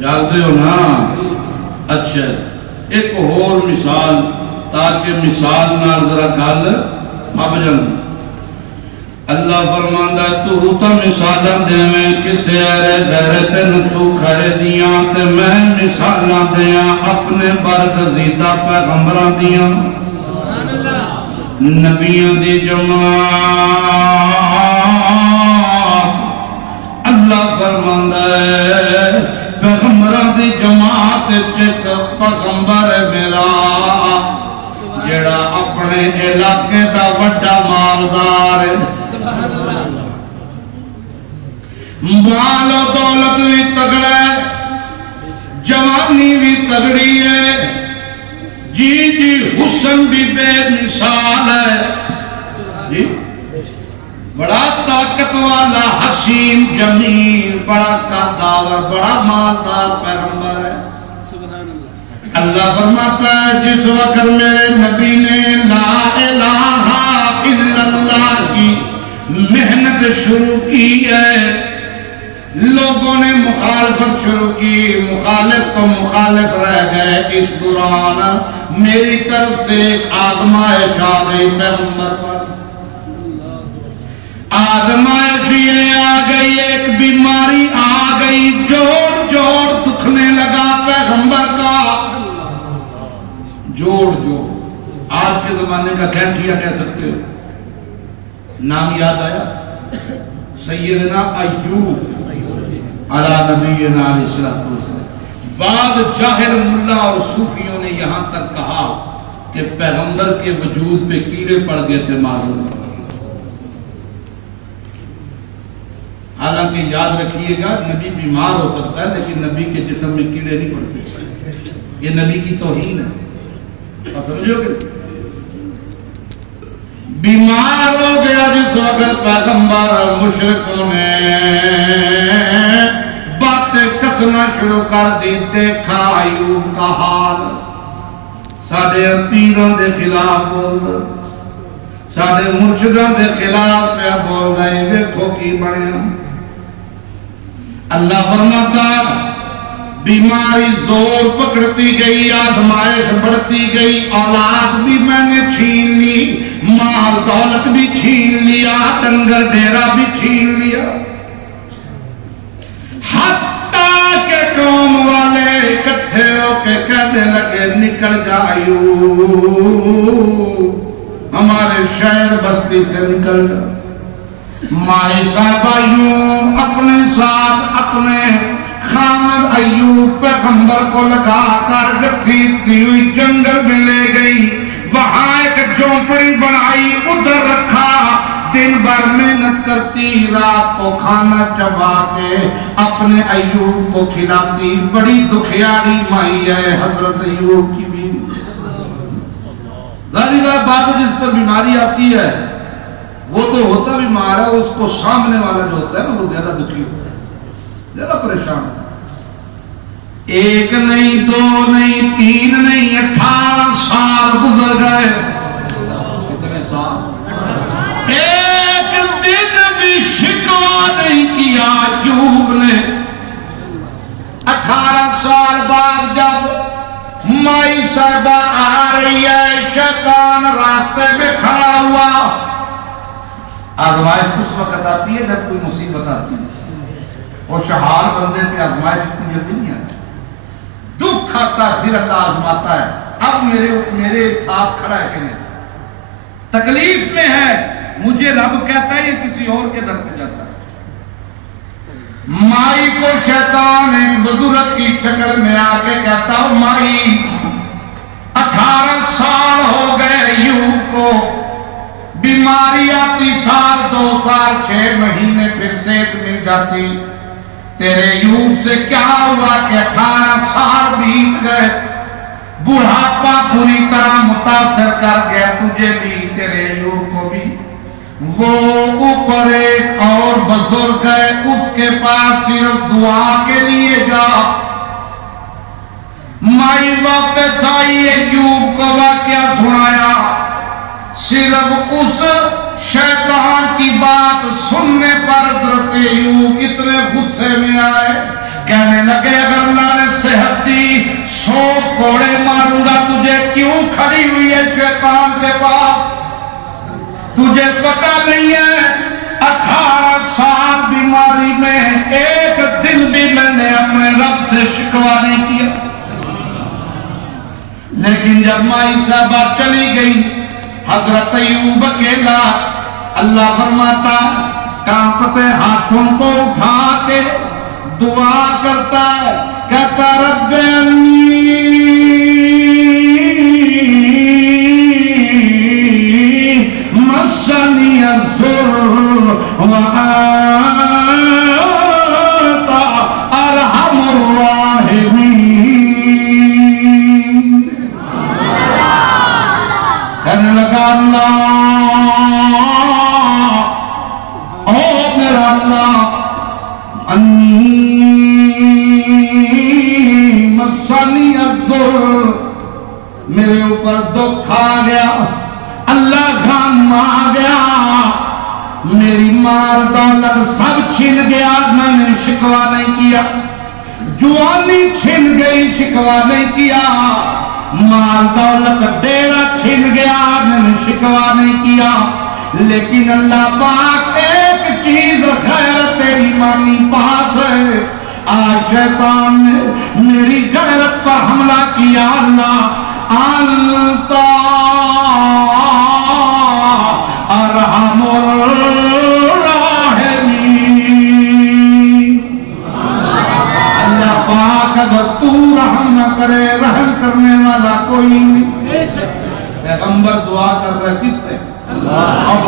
جانتے ہو نا؟ اچھا ایک اور مثال تاکہ مثال نہ ذرا گل اب جان اللہ فرماندا تو تا مثالاں دیویں کسے غیرت تو خیر دیاں تے میں مثالاں دیاں اپنے برگزیدہ پیغمبراں دیاں سبحان اللہ نبیوں دی جماعت اللہ فرماندا ہے پیغمبراں دی جماعت ایک پیغمبر میرا جڑا اپنے علاقے دا وڈا مالدار ہے مال و دولت بھی تگڑا ہے جوانی بھی تگڑی ہے جی جی حسن بھی بے مثال ہے جی بڑا طاقت والا حسین جمیل بڑا قداور بڑا مالدار پیغمبر ہے اللہ فرماتا ہے جس وقت میرے نبی نے لا الہ الا اللہ کی محنت شروع کی ہے لوگوں نے مخالفت شروع کی مخالف تو مخالف رہ گئے اس دوران میری طرف سے ایک آزمائش آ گئی پیغمبر پر آزمائش یہ آ گئی ایک بیماری آ گئی جوڑ جوڑ دکھنے لگا پیغمبر کا جوڑ جوڑ آج کے زمانے کا کینٹیا کہہ سکتے ہو نام یاد آیا سیدنا ایوب علی نبینا علیہ السلام بعد جاہل ملا اور صوفیوں نے یہاں تک کہا کہ پیغمبر کے وجود پہ کیڑے پڑ گئے تھے معلوم حالانکہ یاد رکھیے گا نبی بیمار ہو سکتا ہے لیکن نبی کے جسم میں کیڑے نہیں پڑتے یہ نبی کی توہین ہے اور سمجھو گے بیمار ہو گیا جس وقت پیغمبر مشرکوں نے باتیں کسنا شروع کر دی دیکھا ایوب کا حال سارے پیروں دے خلاف بول سارے مرشدوں دے خلاف پہ بول رہے دیکھو کی بڑے اللہ فرماتا بیماری زور پکڑتی گئی آزمائش بڑھتی گئی اولاد بھی میں نے چھین لی مال دولت بھی چھین لیا ڈنگر ڈیرا بھی چھین لیا حتیٰ کہ قوم والے اکٹھے ہو کے کہنے لگے نکل جائیو ہمارے شہر بستی سے نکل جا مائی صاحبہ یوں اپنے ساتھ اپنے خامد ایوب پیغمبر کو لگا کر گھسیٹتی ہوئی جنگل میں لے گئی وہاں ایک جھونپڑی بنائی ادھر رکھا دن بھر محنت کرتی رات کو کھانا چبا کے اپنے ایوب کو کھلاتی بڑی دکھیاری مائی ہے حضرت ایوب کی بھی ظاہر بات جس پر بیماری آتی ہے وہ تو ہوتا بیمار ہے اس کو سامنے والا جو ہوتا ہے نا وہ زیادہ دکھی ہوتا ہے زیادہ پریشان ایک نہیں دو نہیں تین نہیں 18 سال گزر گئے کتنے سال ایک دن بھی شکوا نہیں کیا ایوب نے 18 سال بعد جب مائی صاحبہ آ رہی ہے شیطان راستے میں کھڑا ہوا آزمائش اس وقت آتی ہے جب کوئی مصیبت آتی ہے اور شہار بندے پہ آزمائش اتنی جلدی نہیں آتی دکھ آتا پھر اللہ آزماتا ہے اب میرے ساتھ کھڑا ہے کہ نہیں تکلیف میں ہے مجھے رب کہتا ہے یہ کسی اور کے در پہ جاتا ہے مائی کو شیطان ایک بزرگ کی شکل میں آ کے کہتا ہوں مائی 18 سال ہو گئے ایوب کو بیماری آتی سال 2 سال 6 مہینے پھر صحت مل جاتی تیرے ایوب سے کیا ہوا کہ 18 سال بیت گئے بڑھاپا پوری طرح متاثر کر گیا تجھے بھی تیرے ایوب کو بھی وہ اوپر ایک اور بزرگ ہے اس کے پاس صرف دعا کے لیے جا مائی واپس آئی ایوب کو واقعہ سنایا صرف اس شیطان کی بات سننے پر حضرت ایوب اتنے غصے میں آئے کہنے لگے اگر اللہ کیوں کھڑی ہوئی ہے شیطان کے پاس؟ تجھے پتہ نہیں ہے 18 سال بیماری میں ایک دن بھی میں نے اپنے رب سے شکوہ نہیں کیا، لیکن جب مائی صاحبہ چلی گئی حضرت ایوب اکیلا، اللہ فرماتا کانپتے ہاتھوں کو اٹھا کے دعا کرتا ہے، کہتا رب انی مسنی الضر وانت ارحم الراحمین۔ کہنے لگا اللہ، او میرا اللہ، انی مسنی الضر، میرے اوپر دکھ آ گیا، اللہ غم آ گیا، میری مال دولت سب چھن گیا، میں نے شکوہ نہیں کیا، جوانی چھن گئی شکوہ نہیں کیا، مال دولت ڈیرا چھن گیا میں نے شکوہ نہیں کیا، لیکن اللہ پاک ایک چیز غیرت ایمانی پاس ہے، آج شیطان نے میری غیرت پر حملہ کیا، اللہ انت ارحم الراحمین۔ اللہ پاک اگر تو رحم نہ کرے، رحم کرنے والا کوئی نہیں۔ پیغمبر دعا کر رہا ہے کس سے؟ اب